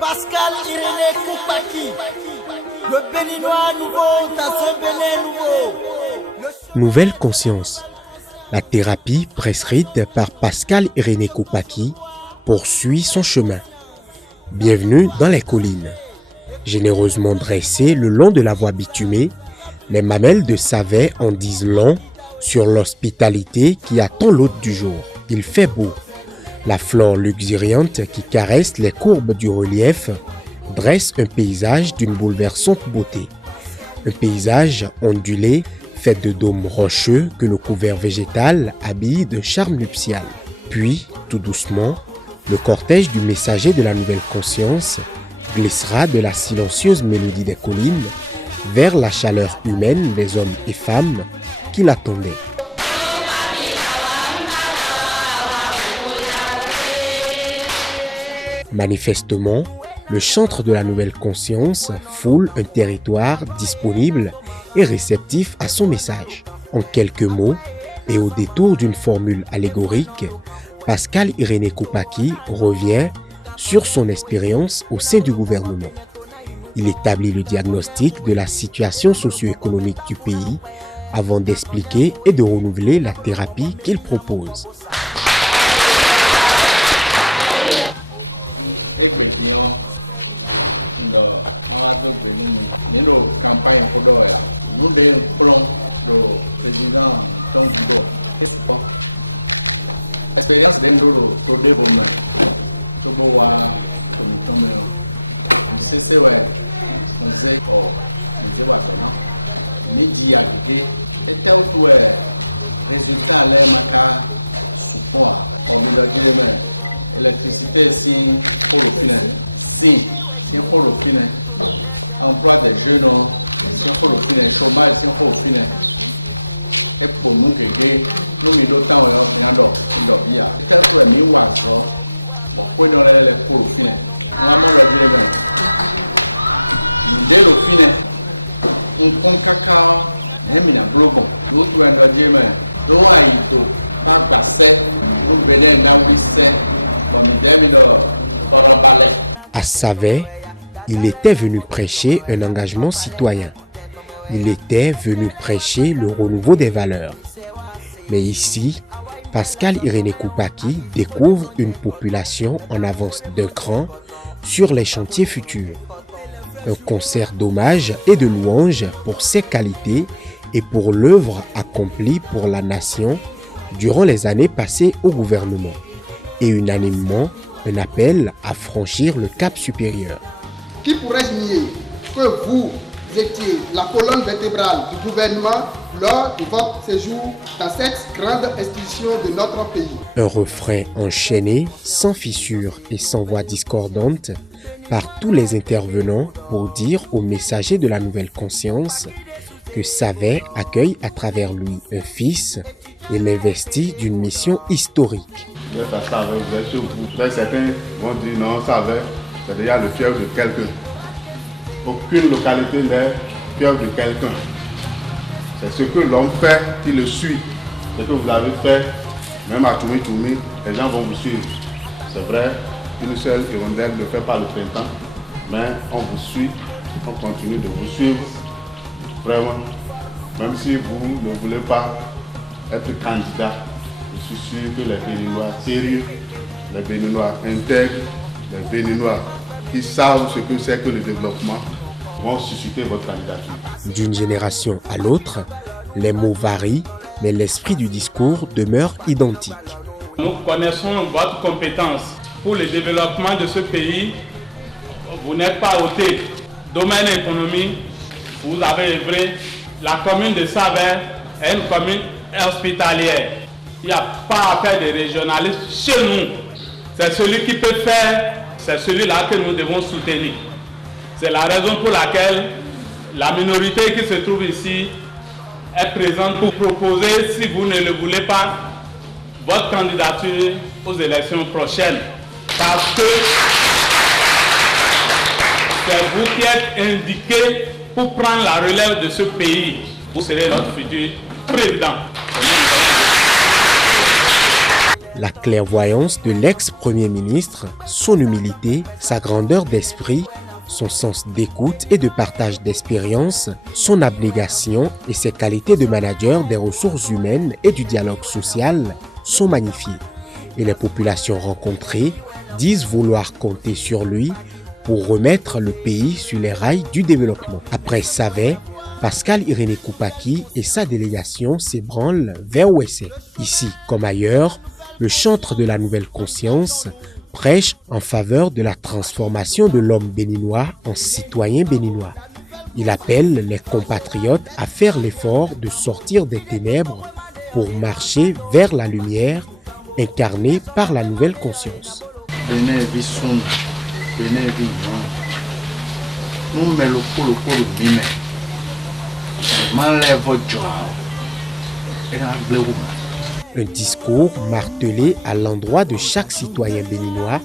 Pascal Irénée Koupaki, le Béninois nouveau dans ce Bénin nouveau. Nouvelle conscience. La thérapie prescrite par Pascal Irénée Koupaki poursuit son chemin. Bienvenue dans les collines. Généreusement dressées le long de la voie bitumée, les mamelles de Savet en disent long sur l'hospitalité qui attend l'hôte du jour. Il fait beau. La flore luxuriante qui caresse les courbes du relief dresse un paysage d'une bouleversante beauté. Un paysage ondulé fait de dômes rocheux que le couvert végétal habille de charme nuptial. Puis, tout doucement, le cortège du messager de la nouvelle conscience glissera de la silencieuse mélodie des collines vers la chaleur humaine des hommes et femmes qui l'attendaient. Manifestement, le chantre de la nouvelle conscience foule un territoire disponible et réceptif à son message. En quelques mots, et au détour d'une formule allégorique, Pascal Irénée Koupaki revient sur son expérience au sein du gouvernement. Il établit le diagnostic de la situation socio-économique du pays avant d'expliquer et de renouveler la thérapie qu'il propose. Campagne nous le plan do président Tongibo et support expérience d'endolo to développement to boa to mitome on cesse ouais on sait oh mais wa sona midi agé et tel tout résultat les maka support on me le dire mais électricité si pour le final si pour le final emploi des jeunes si on le final chômage si on le final et pour nous que nous mis d'autant on a bien tel que mi wazo bon quoi dans les pour le final maman le dire mais dès le final on compte cacao même il a bloqué l'autre on a dit mais do aïdo pas passer nous venons na wisse bon mi demi do para balai. À Savet, il était venu prêcher un engagement citoyen. Il était venu prêcher le renouveau des valeurs. Mais ici, Pascal Irénée Koupaki découvre une population en avance d'un cran sur les chantiers futurs. Un concert d'hommage et de louanges pour ses qualités et pour l'œuvre accomplie pour la nation durant les années passées au gouvernement. Et unanimement, un appel à franchir le cap supérieur. Qui pourrait nier que vous étiez la colonne vertébrale du gouvernement lors de votre séjour dans cette grande institution de notre pays? Un refrain enchaîné, sans fissure et sans voix discordante, par tous les intervenants pour dire aux messagers de la nouvelle conscience que Savet accueille à travers lui un fils et l'investit d'une mission historique. Certains vont dire non, Savet, c'est déjà le fief de quelqu'un. Aucune localité n'est fief de quelqu'un. C'est ce que l'homme fait qui le suit. Ce que vous l'avez fait, même à Toumi, les gens vont vous suivre. C'est vrai, une seule hirondelle ne fait pas le printemps, mais on vous suit, on continue de vous suivre. Vraiment, même si vous ne voulez pas être candidat, je suis sûr que les Béninois sérieux, les Béninois intègres, les Béninois qui savent ce que c'est que le développement vont susciter votre candidature. D'une génération à l'autre, les mots varient, mais l'esprit du discours demeure identique. Nous connaissons votre compétence pour le développement de ce pays. Vous n'êtes pas ôté. Domaine économique, vous avez œuvré. La commune de Savet est une commune hospitalière. Il n'y a pas à faire de régionalisme chez nous. C'est celui qui peut faire, c'est celui-là que nous devons soutenir. C'est la raison pour laquelle la minorité qui se trouve ici est présente pour proposer, si vous ne le voulez pas, votre candidature aux élections prochaines. Parce que c'est vous qui êtes indiqué pour prendre la relève de ce pays. Vous serez notre futur président. la clairvoyance de l'ex-premier ministre, son humilité, sa grandeur d'esprit, son sens d'écoute et de partage d'expérience, son abnégation et ses qualités de manager des ressources humaines et du dialogue social sont magnifiés. Et les populations rencontrées disent vouloir compter sur lui pour remettre le pays sur les rails du développement. Après Savet, Pascal Irénée Koupaki et sa délégation s'ébranlent vers Ouessé. Ici comme ailleurs, le chantre de la nouvelle conscience prêche en faveur de la transformation de l'homme béninois en citoyen béninois. Il appelle les compatriotes à faire l'effort de sortir des ténèbres pour marcher vers la lumière incarnée par la nouvelle conscience. Un discours martelé à l'endroit de chaque citoyen béninois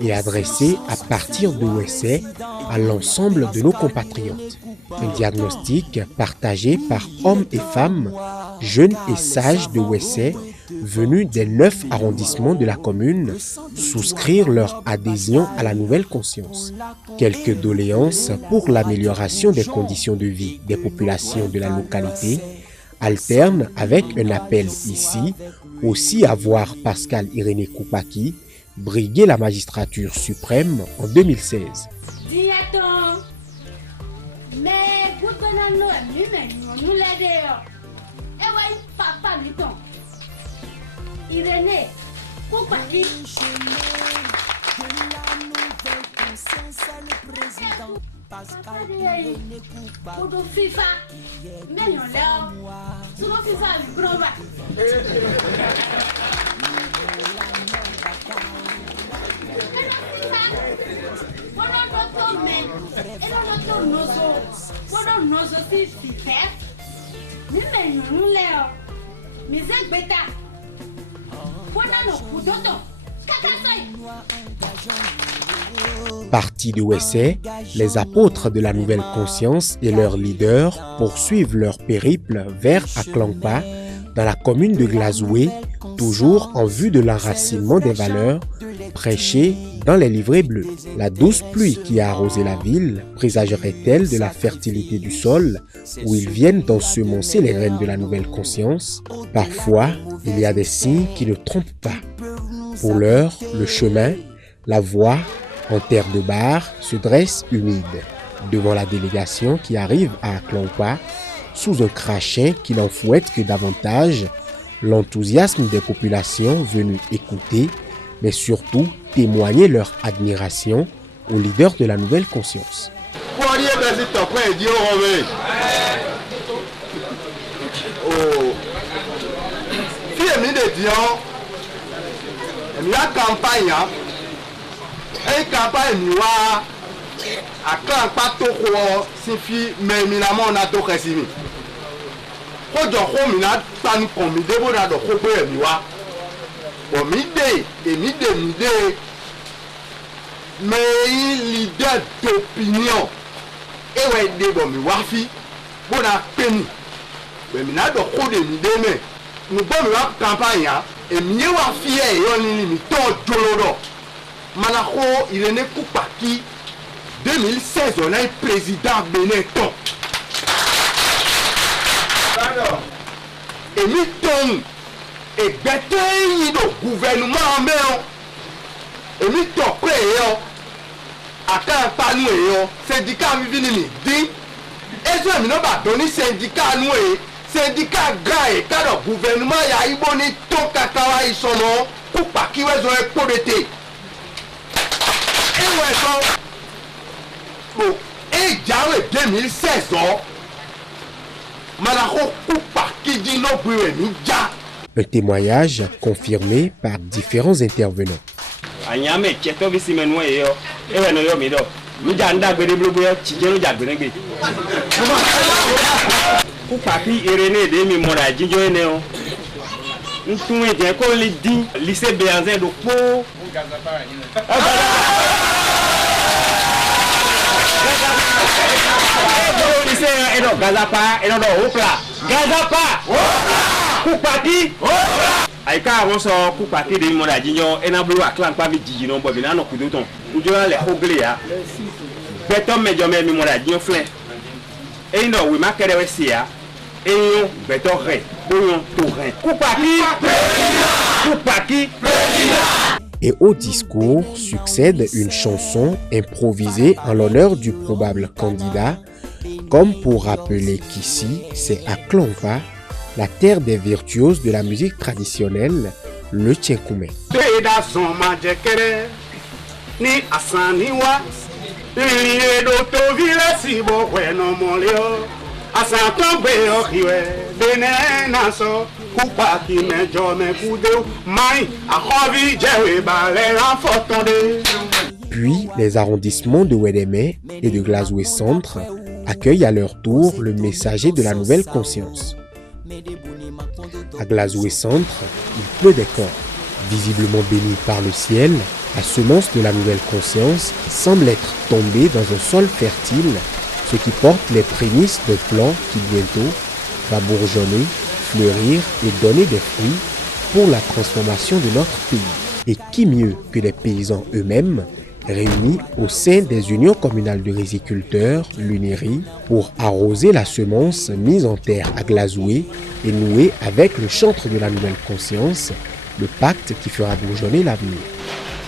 et adressé à partir de Ouessé à l'ensemble de nos compatriotes. Un diagnostic partagé par hommes et femmes, jeunes et sages de Ouessé, venus des 9 arrondissements de la commune, souscrire leur adhésion à la nouvelle conscience. Quelques doléances pour l'amélioration des conditions de vie des populations de la localité alterne avec un appel ici aussi à voir Pascal Irénée Koupaki briguer la magistrature suprême en 2016. Diaton, mais goudonano nous l'aidons. Et oui, papa miton. Irénée Koupaki. Papa de Kodo FIFA, mais non là. Sono FIFA mi krova. Eno FIFA. Bono doto men. Eno doto nozo. Bono nozo si FIFA. Mi men no leo. Mi zegbeta. Bona no pudoto. Kakasoi. Partis de Ouessé, les apôtres de la nouvelle conscience et leurs leaders poursuivent leur périple vers Aklankpa, dans la commune de Glazoué, toujours en vue de l'enracinement des valeurs prêchées dans les livrets bleus. La douce pluie qui a arrosé la ville présagerait-elle de la fertilité du sol où ils viennent d'ensemencer les graines de la nouvelle conscience? Parfois, il y a des signes qui ne trompent pas. Pour l'heure, le chemin, la voie, en terre de barre, se dresse humide devant la délégation qui arrive à Aklankpa sous un crachet qui n'en fouette que davantage l'enthousiasme des populations venues écouter, mais surtout témoigner leur admiration aux leaders de la nouvelle conscience. Et campagne noire à Aklankpa toko sifi memilamo na to kesimi ko jo ko mina tan ko mi debo na do ko pe mi wa o mi de mais leader d'opinion e we de bo mi wa fi bona peni be mi na do ko de mi de me mi bo mi wa campagne e mi wa fi e yo ni mi to jolo Manako Irénée Koupaki 2016 on a un président Benetton. Et Miton et Bété le gouvernement en main. Et Miton prêt à Aklankpa nous syndicat vivini dit et je ne pas donner syndicat nous syndicat gars et car le gouvernement ya iboni ton kakawa isono Koupaki ouais ont un podeté. Et Jawe 2016 un témoignage confirmé par différents intervenants. Koupaki Irénée de Mimora Djinjoeneo. Nous sommes des lycée Béanzin de Pau. Gazapa, Gazapa, Koupaki, Aïka avant ça, pour partir de mon adjignon, et n'a plus à clan pas vite dignon, bon, bien, non, coup de ton. Ou de les ogléa. Béton, mais jamais, mon adjignon flin. Et non, oui, ma carrière aussi, et non, béton, ré, bouillon, tout ré. Coupaki. Et au discours succède une chanson improvisée en l'honneur du probable candidat, comme pour rappeler qu'ici, c'est à Klompa, la terre des virtuoses de la musique traditionnelle, le Tchékoumé. Puis, les arrondissements de Ouédémé et de Glazoué Centre accueillent à leur tour le messager de la nouvelle conscience. À Glazoué Centre, il pleut de corps. Visiblement béni par le ciel, la semence de la nouvelle conscience semble être tombée dans un sol fertile, ce qui porte les prémices de plants qui bientôt va bourgeonner, fleurir et donner des fruits pour la transformation de notre pays. Et qui mieux que les paysans eux-mêmes, réunis au sein des unions communales de riziculteurs, l'UNIRI, pour arroser la semence mise en terre à Glazoué et nouer avec le chantre de la nouvelle conscience le pacte qui fera bourgeonner l'avenir.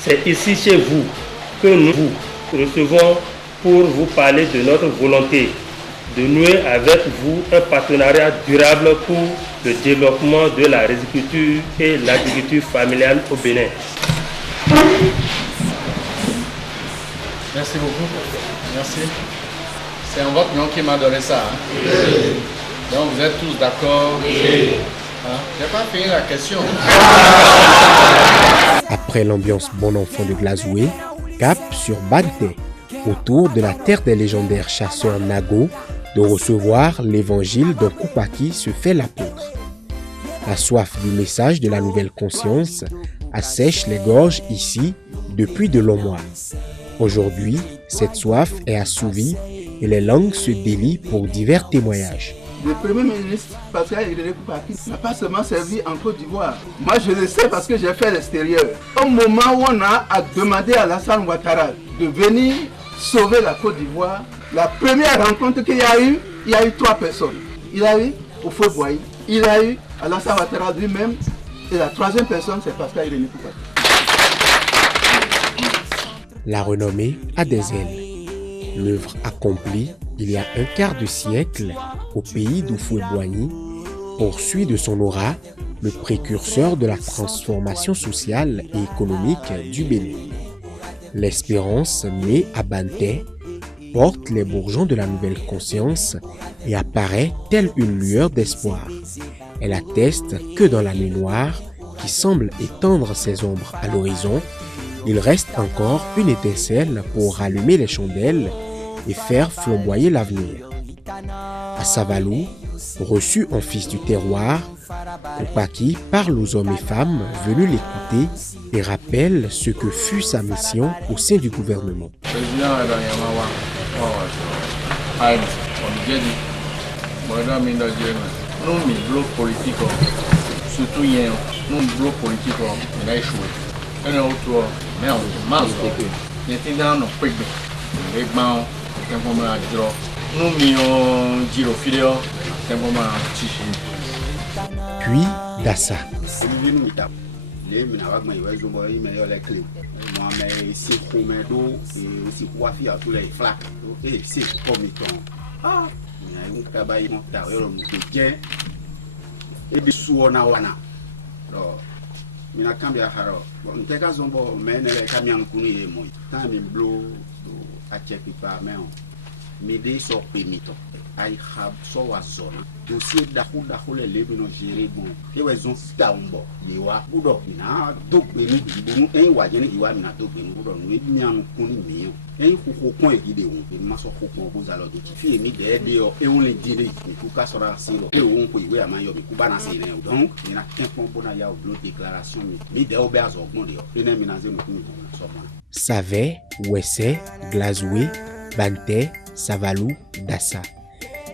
C'est ici chez vous que nous vous recevons pour vous parler de notre volonté de nouer avec vous un partenariat durable pour le développement de la riziculture et l'agriculture familiale au Bénin. Merci beaucoup. Merci. C'est un votre nom qui m'a donné ça. Hein? Donc vous êtes tous d'accord? Hein? J'ai pas fini la question. Après l'ambiance bon enfant de Glazoué, cap sur Banté, autour de la terre des légendaires chasseurs Nago, de recevoir l'évangile dont Koupaki se fait l'apôtre. La soif du message de la nouvelle conscience assèche les gorges ici depuis de longs mois. Aujourd'hui, cette soif est assouvie et les langues se délient pour divers témoignages. Le Premier ministre Pascal Irénée Koupaki n'a pas seulement servi en Côte d'Ivoire. Moi, je le sais parce que j'ai fait l'extérieur. Au moment où on a demandé à Alassane Ouattara de venir sauver la Côte d'Ivoire, la première rencontre qu'il y a eu, il y a eu 3 personnes. Il y a eu Houphouët-Boigny, il y a eu Alassane Ouattara lui-même, et la 3e personne, c'est Pascal Irénée Koupaki. La renommée a des ailes. L'œuvre accomplie il y a un quart de siècle au pays d'Houphouët-Boigny poursuit de son aura le précurseur de la transformation sociale et économique du Bénin. L'espérance née à Banté porte les bourgeons de la nouvelle conscience et apparaît telle une lueur d'espoir. Elle atteste que dans la nuit noire qui semble étendre ses ombres à l'horizon, il reste encore une étincelle pour rallumer les chandelles et faire flamboyer l'avenir. À Savalou, reçu en fils du terroir, Koupaki parle aux hommes et femmes venus l'écouter et rappelle ce que fut sa mission au sein du gouvernement. Puis Dassa. Les minawagma iwezo bo imele le clé moi mais si komedo et aussi coiffi à tous les flaques et c'est comme ton ah il y a un travail mon ta yoro mu bien et de suona wana do mina kambia haro bon teka zombo menele kamian kunu e moy tant mi blo do a check pa mais mi de so permito ai hab so wa zona dossier dahu le lebino gérer bon e wezon taumbo yewa budo mina dogbenu ibonu en wajene iwa mina dogbenu budo no ebi anu kuni miyo en kokon e gide won bi ma so kokon go zalo do ti fi emi de o e won le dire mi ku ka sora si lo e won ko iwe amayo mi ku bana se ne donc mina tempon bona ya o blo déclaration mi de o be azo ogbon de o ene mina ze mu ku mi ton na so mona Savé, Ouessé, Glazoué, Banté, Savalou, Dassa.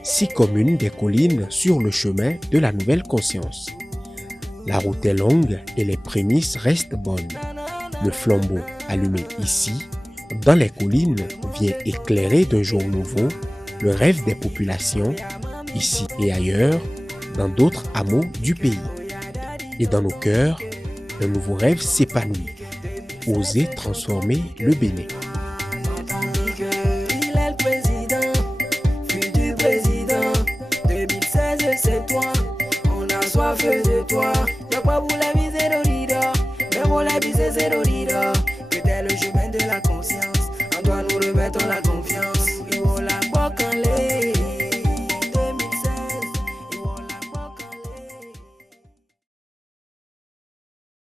6 communes des collines sur le chemin de la nouvelle conscience. La route est longue et les prémices restent bonnes. Le flambeau allumé ici, dans les collines, vient éclairer d'un jour nouveau le rêve des populations, ici et ailleurs, dans d'autres hameaux du pays. Et dans nos cœurs, un nouveau rêve s'épanouit. Oser transformer le Bénin. Il est le président, futur président. 2016, c'est toi. On a soif de toi. Y'a pas voulu